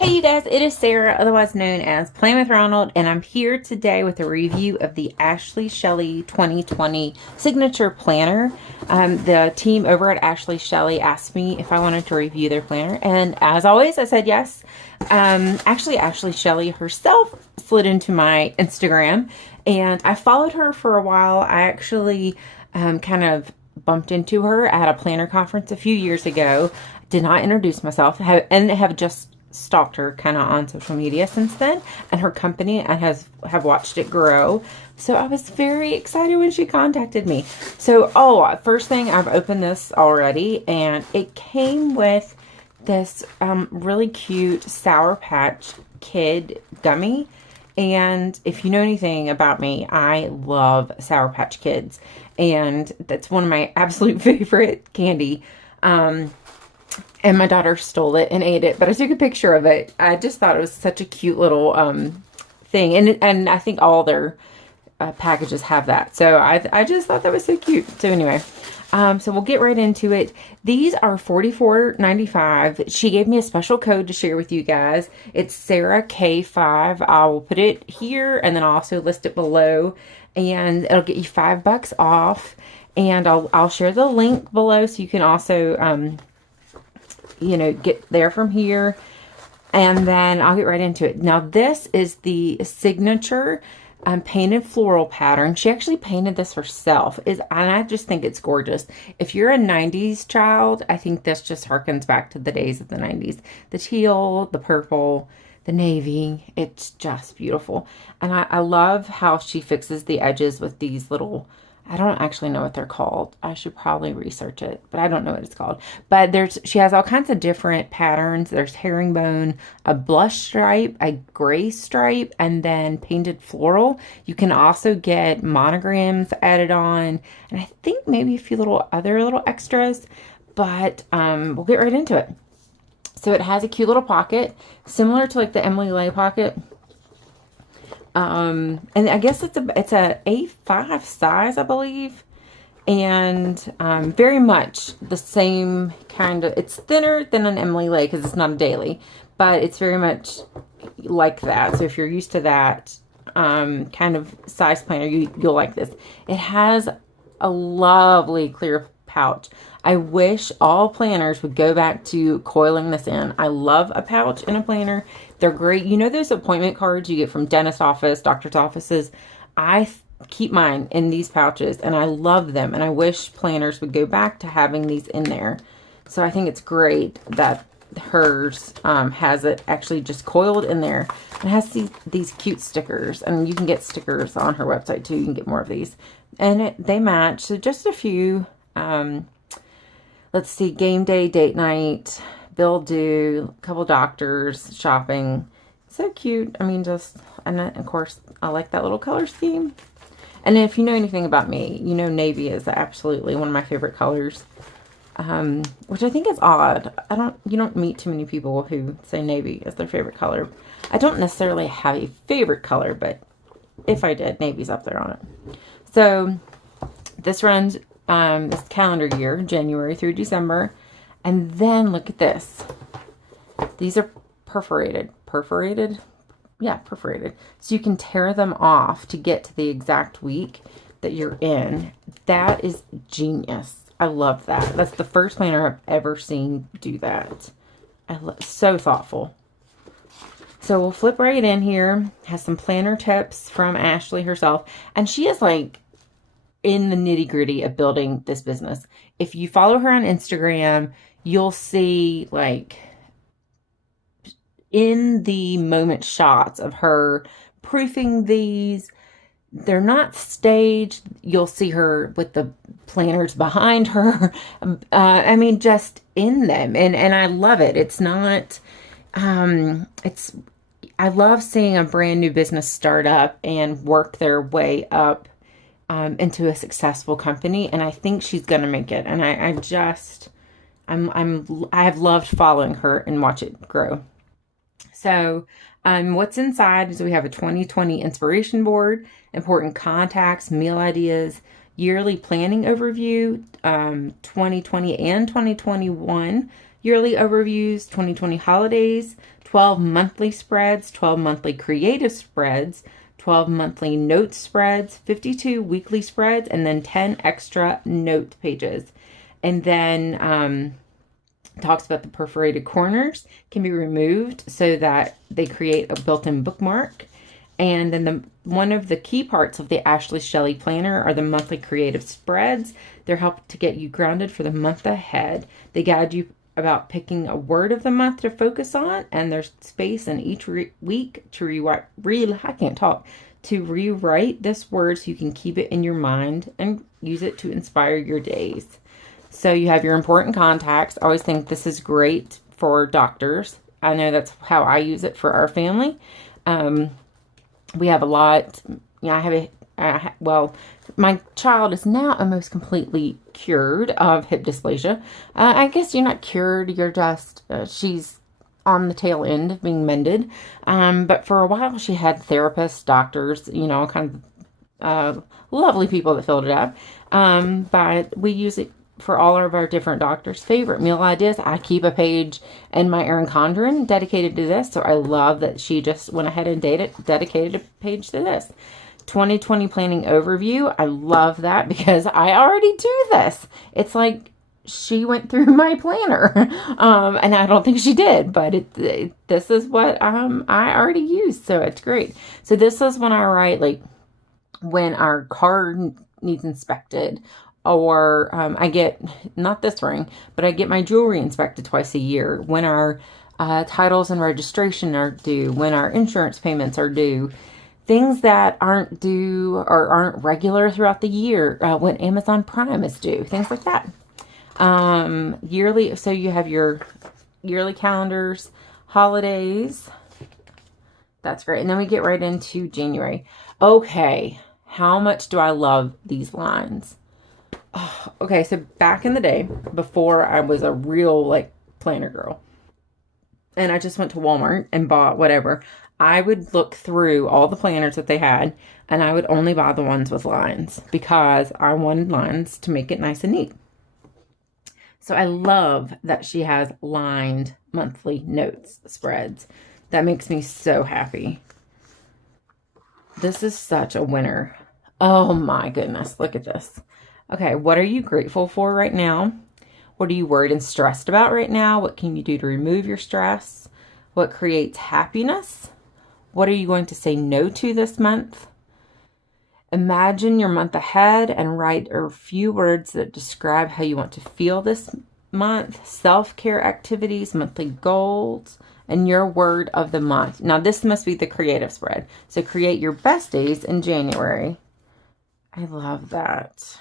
Hey you guys, it is Sarah, otherwise known as Plan with Ronald, and I'm here today with a review of the Ashley Shelly 2020 Signature Planner. The team over at Ashley Shelly asked me if I wanted to review their planner, and as always, I said yes. Actually, Ashley Shelly herself slid into my Instagram, and I followed her for a while. I actually kind of bumped into her at a planner conference a few years ago. Did not introduce myself, and have just stalked her kind of on social media since then, and her company, and have watched it grow. So I was very excited when she contacted me. So first thing, I've opened this already, and it came with this really cute Sour Patch Kid gummy. And if you know anything about me, I love Sour Patch Kids, and that's one of my absolute favorite candy. And my daughter stole it and ate it, but I took a picture of it. I just thought it was such a cute little thing, and I think all their packages have that. So I just thought that was so cute. So anyway, so we'll get right into it. These are $44.95. She gave me a special code to share with you guys. It's Sarah K5. I will put it here, and then I'll also list it below, and it'll get you $5 off. And I'll share the link below so you can also get there from here, and then I'll get right into it. Now, this is the signature painted floral pattern. She actually painted this herself, and I just think it's gorgeous. If you're a 90s child, I think this just harkens back to the days of the 90s. The teal, the purple, the navy, it's just beautiful. And I love how she fixes the edges with these little, I don't actually know what they're called. I should probably research it, but I don't know what it's called. But she has all kinds of different patterns. There's herringbone, a blush stripe, a gray stripe, and then painted floral. You can also get monograms added on, and I think maybe a few other little extras, but we'll get right into it. So it has a cute little pocket, similar to like the Emily Lay pocket. And I guess it's a A5 size, I believe, and very much the same kind of. It's thinner than an Emily Lay because it's not a daily, but it's very much like that. So if you're used to that kind of size planner, you'll like this. It has a lovely clear pouch. I wish all planners would go back to coiling this in. I love a pouch in a planner. They're great. You know those appointment cards you get from dentist office, doctor's offices? I keep mine in these pouches, and I love them, and I wish planners would go back to having these in there. So I think it's great that hers has it actually just coiled in there. It has these cute stickers, and you can get stickers on her website too. You can get more of these, and they match. So just a few. Let's see, game day, date night, bill due, a couple doctors, shopping. So cute. I mean, and then, of course, I like that little color scheme. And if you know anything about me, you know navy is absolutely one of my favorite colors, which I think is odd. You don't meet too many people who say navy is their favorite color. I don't necessarily have a favorite color, but if I did, navy's up there on it. So this runs this calendar year, January through December. And then look at this. These are perforated. Yeah, perforated. So you can tear them off to get to the exact week that you're in. That is genius. I love that. That's the first planner I've ever seen do that. So thoughtful. So we'll flip right in here. Has some planner tips from Ashley herself. And she is like in the nitty-gritty of building this business. If you follow her on Instagram, you'll see like in the moment shots of her proofing these. They're not staged. You'll see her with the planners behind her. I mean, just in them. And I love it. It's not, I love seeing a brand new business start up and work their way up into a successful company, and I think she's gonna make it. And I've loved following her and watch it grow. So, what's inside is we have a 2020 inspiration board, important contacts, meal ideas, yearly planning overview, 2020 and 2021 yearly overviews, 2020 holidays, 12 monthly spreads, 12 monthly creative spreads, 12 monthly note spreads, 52 weekly spreads, and then 10 extra note pages. And then talks about the perforated corners can be removed so that they create a built-in bookmark. And then one of the key parts of the Ashley Shelly Planner are the monthly creative spreads. They're helping to get you grounded for the month ahead. They guide you about picking a word of the month to focus on, and there's space in each week to rewrite this word so you can keep it in your mind and use it to inspire your days. So you have your important contacts. I always think this is great for doctors. I know that's how I use it for our family. We have a lot. Well, my child is now almost completely cured of hip dysplasia. I guess you're not cured. You're just, she's on the tail end of being mended. But for a while she had therapists, doctors, kind of lovely people that filled it up. But we use it for all of our different doctors' favorite meal ideas. I keep a page in my Erin Condren dedicated to this, so I love that she just went ahead and dedicated a page to this. 2020 planning overview. I love that because I already do this. It's like she went through my planner, and I don't think she did, but this is what I already used, so it's great. So this is when I write, like, when our car needs inspected, or I get, not this ring, but I get my jewelry inspected twice a year, when our titles and registration are due, when our insurance payments are due, things that aren't due or aren't regular throughout the year, when Amazon Prime is due, things like that. Yearly, so you have your yearly calendars, holidays. That's great. And then we get right into January. Okay, how much do I love these lines? Oh, okay, so back in the day, before I was a real, like, planner girl, and I just went to Walmart and bought whatever, I would look through all the planners that they had, and I would only buy the ones with lines because I wanted lines to make it nice and neat. So I love that she has lined monthly notes spreads. That makes me so happy. This is such a winner. Oh my goodness, look at this. Okay, what are you grateful for right now? What are you worried and stressed about right now? What can you do to remove your stress? What creates happiness? What are you going to say no to this month? Imagine your month ahead and write a few words that describe how you want to feel this month. Self-care activities, monthly goals, and your word of the month. Now, this must be the creative spread. So create your best days in January. I love that.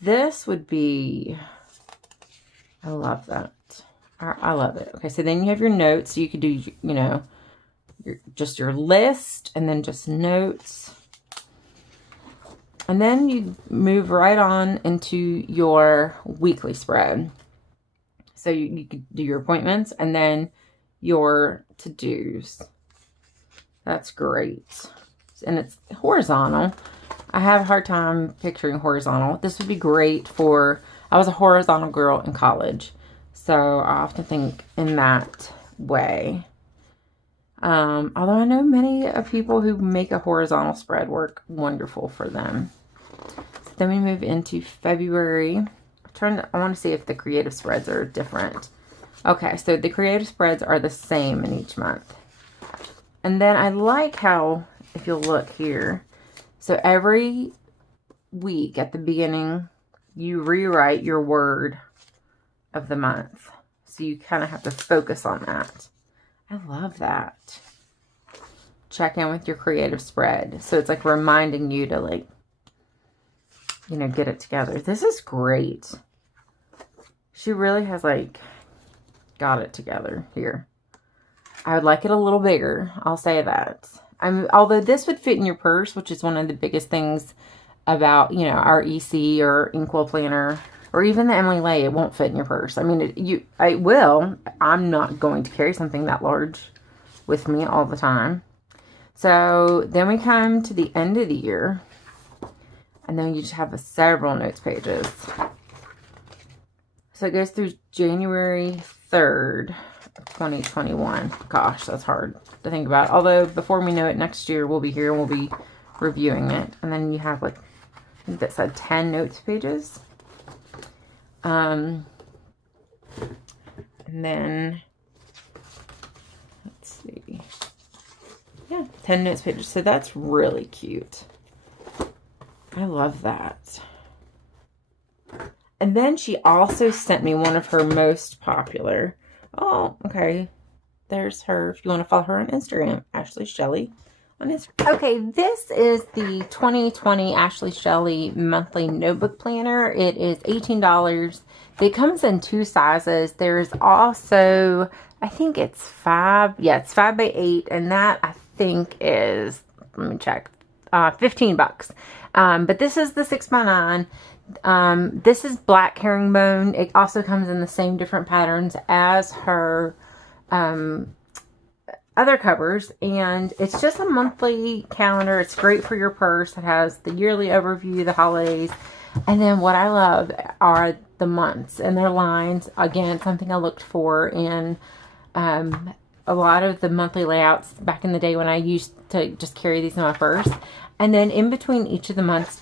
This would be, I love that. I love it. Okay, so then you have your notes. So you could do, just your list and then just notes. And then you move right on into your weekly spread. So you could do your appointments and then your to-dos. That's great. And it's horizontal. I have a hard time picturing horizontal. This would be great for, I was a horizontal girl in college, so I often think in that way. Although I know many people who make a horizontal spread work wonderful for them. So then we move into February. I want to see if the creative spreads are different. Okay, so the creative spreads are the same in each month. And then I like how, if you'll look here, so every week at the beginning, you rewrite your word of the month. So you kind of have to focus on that. I love that. Check in with your creative spread. So it's like reminding you to, like, get it together. This is great. She really has, like, got it together here. I would like it a little bigger. I'll say that. Although this would fit in your purse, which is one of the biggest things about, our EC or Inkwell planner, or even the Emily Lay, it won't fit in your purse. I mean, it will. I'm not going to carry something that large with me all the time. So then we come to the end of the year, and then you just have several notes pages. So it goes through January 3rd, 2021. Gosh, that's hard to think about. Although, before we know it, next year we'll be here and we'll be reviewing it. And then you have, like, I think that said 10 notes pages. And then, let's see. Yeah, 10 notes pages. So that's really cute. I love that. And then she also sent me one of her most popular. Oh, okay. There's her. If you want to follow her on Instagram, Ashley Shelly on Instagram. Okay, this is the 2020 Ashley Shelly monthly notebook planner. It is $18. It comes in 2 sizes. There's also, I think it's 5. Yeah, it's 5 by 8, and that I think is, let me check, $15. But this is the 6 by 9. This is black herringbone. It also comes in the same different patterns as her other covers, and it's just a monthly calendar. It's great for your purse. It has the yearly overview, the holidays, and then what I love are the months and their lines. Again, something I looked for in a lot of the monthly layouts back in the day when I used to just carry these in my purse. And then in between each of the months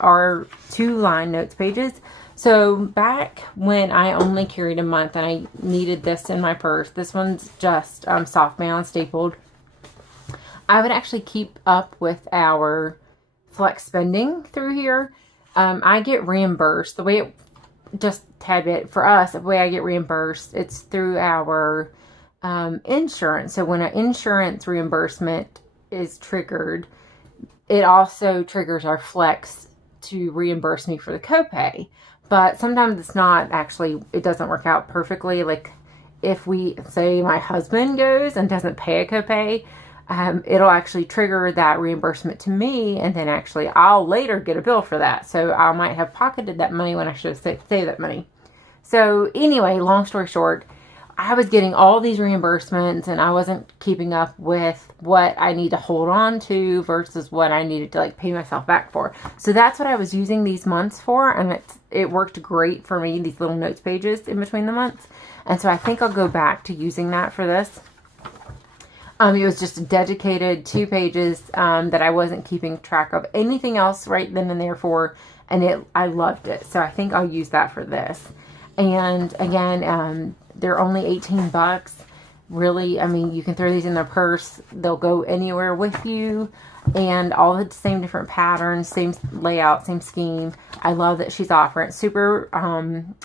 are 2 line notes pages. So back when I only carried a month and I needed this in my purse, this one's just soft bound, stapled. I would actually keep up with our flex spending through here. I get reimbursed. The way it, just a tad bit for us, the way I get reimbursed, it's through our insurance. So when an insurance reimbursement is triggered, it also triggers our flex to reimburse me for the copay. But sometimes it's not actually, it doesn't work out perfectly. Like if we say my husband goes and doesn't pay a copay, it'll actually trigger that reimbursement to me, and then actually I'll later get a bill for that. So I might have pocketed that money when I should have saved that money. So anyway, long story short, I was getting all these reimbursements and I wasn't keeping up with what I need to hold on to versus what I needed to like pay myself back for. So that's what I was using these months for, and it worked great for me, these little notes pages in between the months. And so I think I'll go back to using that for this. It was just a dedicated 2 pages that I wasn't keeping track of anything else right then and there for, and I loved it. So I think I'll use that for this. And again, they're only 18 bucks. Really, I mean, you can throw these in their purse. They'll go anywhere with you. And all the same different patterns, same layout, same scheme. I love that she's offering it. Super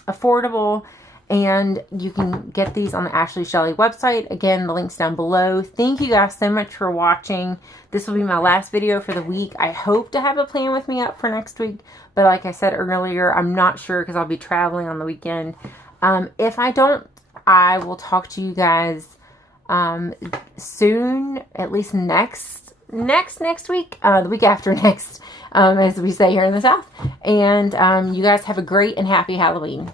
affordable. And you can get these on the Ashley Shelly website. Again, the link's down below. Thank you guys so much for watching. This will be my last video for the week. I hope to have a plan with me up for next week. But like I said earlier, I'm not sure because I'll be traveling on the weekend. If I don't, I will talk to you guys soon, at least next week, the week after next, as we say here in the South. And you guys have a great and happy Halloween.